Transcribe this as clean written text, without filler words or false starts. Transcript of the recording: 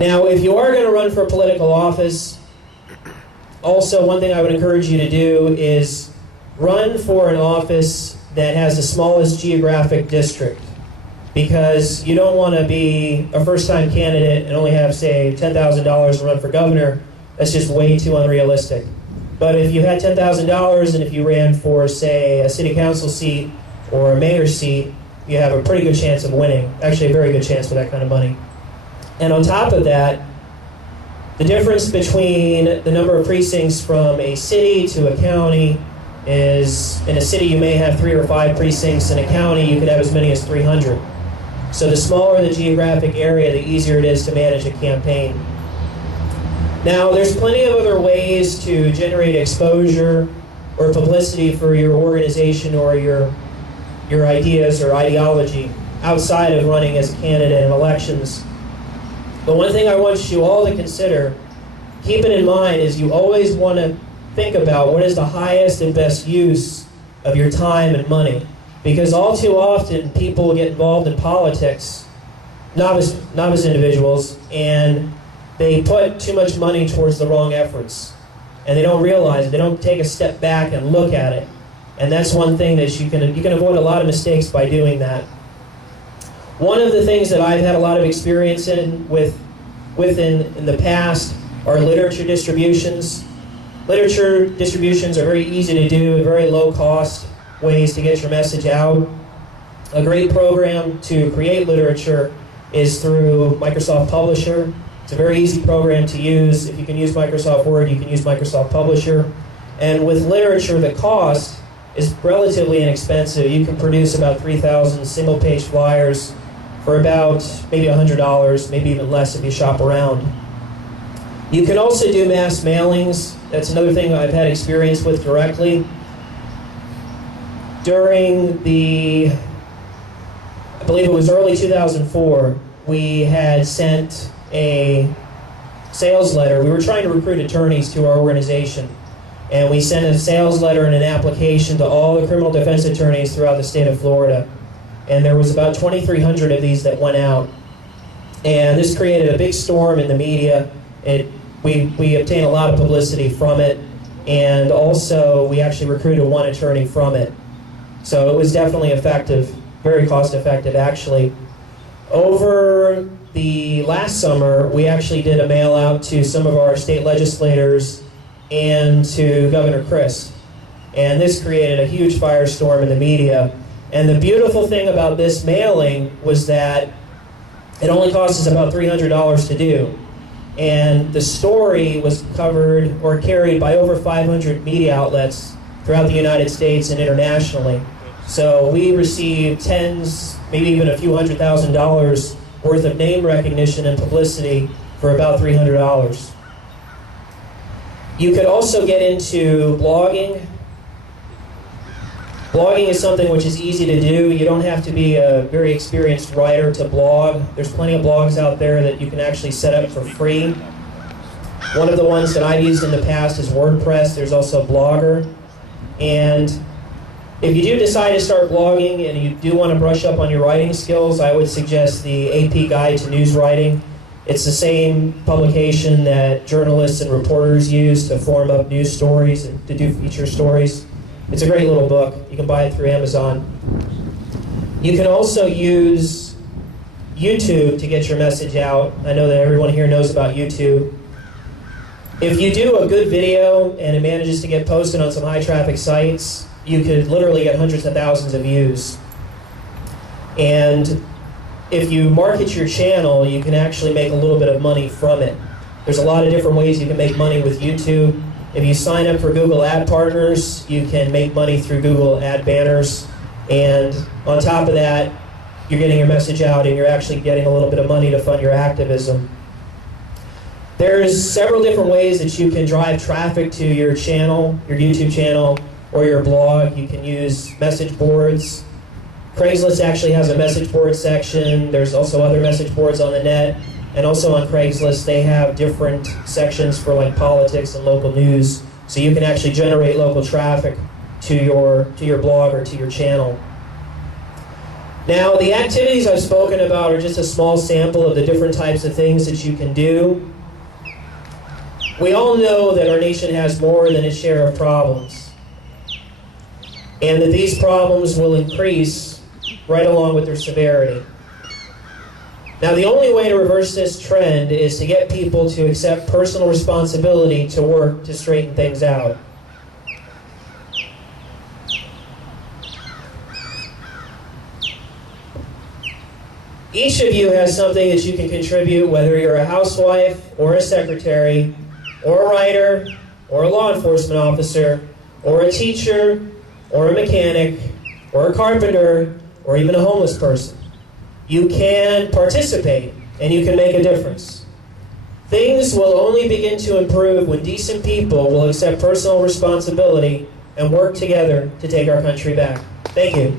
Now, if you are going to run for political office, also one thing I would encourage you to do is run for an office that has the smallest geographic district, because you don't want to be a first-time candidate and only have, say, $10,000 to run for governor. That's just way too unrealistic. But if you had $10,000 and if you ran for, say, a city council seat or a mayor's seat, you have a pretty good chance of winning. Actually, a very good chance for that kind of money. And on top of that, the difference between the number of precincts from a city to a county is, in a city you may have 3 or 5 precincts. In a county you could have as many as 300. So the smaller the geographic area, the easier it is to manage a campaign. Now, there's plenty of other ways to generate exposure or publicity for your organization or your ideas or ideology outside of running as a candidate in elections. But one thing I want you all to consider, keep it in mind, is you always want to think about what is the highest and best use of your time and money. Because all too often people get involved in politics, novice individuals, and they put too much money towards the wrong efforts. And they don't realize it, they don't take a step back and look at it. And that's one thing that you can avoid a lot of mistakes by doing that. One of the things that I've had a lot of experience in the past are literature distributions. Literature distributions are very easy to do, very low cost ways to get your message out. A great program to create literature is through Microsoft Publisher. It's a very easy program to use. If you can use Microsoft Word, you can use Microsoft Publisher. And with literature, the cost is relatively inexpensive. You can produce about 3,000 single-page flyers for about maybe $100, maybe even less if you shop around. You can also do mass mailings. That's another thing I've had experience with directly. During I believe it was early 2004, we had sent a sales letter. We were trying to recruit attorneys to our organization. And we sent a sales letter and an application to all the criminal defense attorneys throughout the state of Florida. And there was about 2,300 of these that went out. And this created a big storm in the media. We obtained a lot of publicity from it. And also, we actually recruited one attorney from it. So it was definitely effective, very cost effective actually. Over the last summer, we actually did a mail out to some of our state legislators and to Governor Christ. And this created a huge firestorm in the media. And the beautiful thing about this mailing was that it only cost us about $300 to do. And the story was covered or carried by over 500 media outlets throughout the United States and internationally. So we received tens, maybe even a few $100,000 worth of name recognition and publicity for about $300. You could also get into blogging. Blogging is something which is easy to do. You don't have to be a very experienced writer to blog. There's plenty of blogs out there that you can actually set up for free. One of the ones that I've used in the past is WordPress. There's also Blogger. And if you do decide to start blogging and you do want to brush up on your writing skills, I would suggest the AP Guide to News Writing. It's the same publication that journalists and reporters use to form up news stories and to do feature stories. It's a great little book. You can buy it through Amazon. You can also use YouTube to get your message out. I know that everyone here knows about YouTube. If you do a good video and it manages to get posted on some high traffic sites, you could literally get hundreds of thousands of views. And if you market your channel, you can actually make a little bit of money from it. There's a lot of different ways you can make money with YouTube. If you sign up for Google Ad Partners, you can make money through Google Ad Banners. And on top of that, you're getting your message out and you're actually getting a little bit of money to fund your activism. There's several different ways that you can drive traffic to your channel, your YouTube channel, or your blog. You can use message boards. Craigslist actually has a message board section. There's also other message boards on the net. And also on Craigslist, they have different sections for like politics and local news. So you can actually generate local traffic to your blog or to your channel. Now, the activities I've spoken about are just a small sample of the different types of things that you can do. We all know that our nation has more than its share of problems, and that these problems will increase right along with their severity. Now, the only way to reverse this trend is to get people to accept personal responsibility to work to straighten things out. Each of you has something that you can contribute, whether you're a housewife, or a secretary, or a writer, or a law enforcement officer, or a teacher, or a mechanic, or a carpenter, or even a homeless person. You can participate, and you can make a difference. Things will only begin to improve when decent people will accept personal responsibility and work together to take our country back. Thank you.